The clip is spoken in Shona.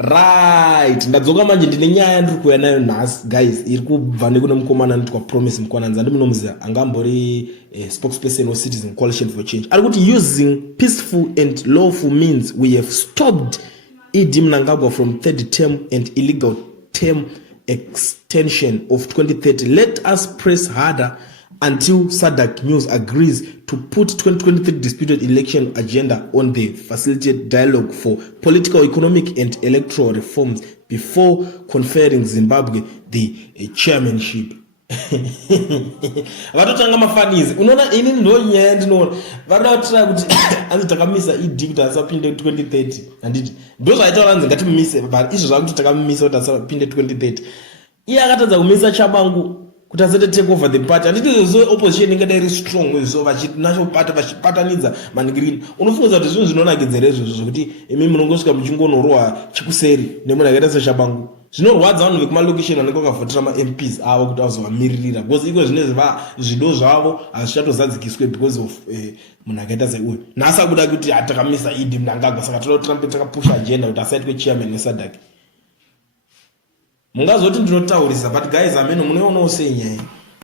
Right, ndadzoka manje ndine nyaya ndiri kuuya nayo nhasi guys, iri kubva nekune mukomana anotwa Promise Mkwananzi, andimunomuziva, anga ambori spokesperson weCitizen Coalition for Change. Ari kuti using peaceful and lawful means we have stopped E.D. Mnangagwa from third term and illegal term extension of 2030. Let us press harder until SADC News agrees to put 2023 disputed election agenda on the facilitated dialogue for political, economic and electoral reforms before conferring Zimbabwe the chairmanship. Vatotanga mafanizi unoona ini ndo nyaya ndinoona varikuratira kuti anzotakamisa E.D. kuti asapinde 2030 handiti ndo zvaitaura anzi ngatimumise but izvo zvakuti takamumisa kuti asapinde 2030 iye akatadza kumisa Chabangu kuti asate take over the party. Handiti zo opposition ingadai iri strong so vachinacho pata vachipatanidza mangreen. Unofunga kuti zvinhu zvinonakidza izvozvo zvokuti imi munongosvika muchingonorwa chikuseri nemunhu akaita seChabangu. Zvinorwadza vanhu vekumalokesheni vanenge vakavhotera maMPs avo kuti azovamiririra because iko zvine zvido zvavo hazvichatozadzikiswe because of munhu akaita seuyu. Nhasi akuda kuti atakamisa E.D. Mnangagwa saka toda kuti tirambe takapusha agenda kuti asaitwe chairman weSADC. Mungazoti ndinotaurisa but guys ameno munoionawo sei nyaya.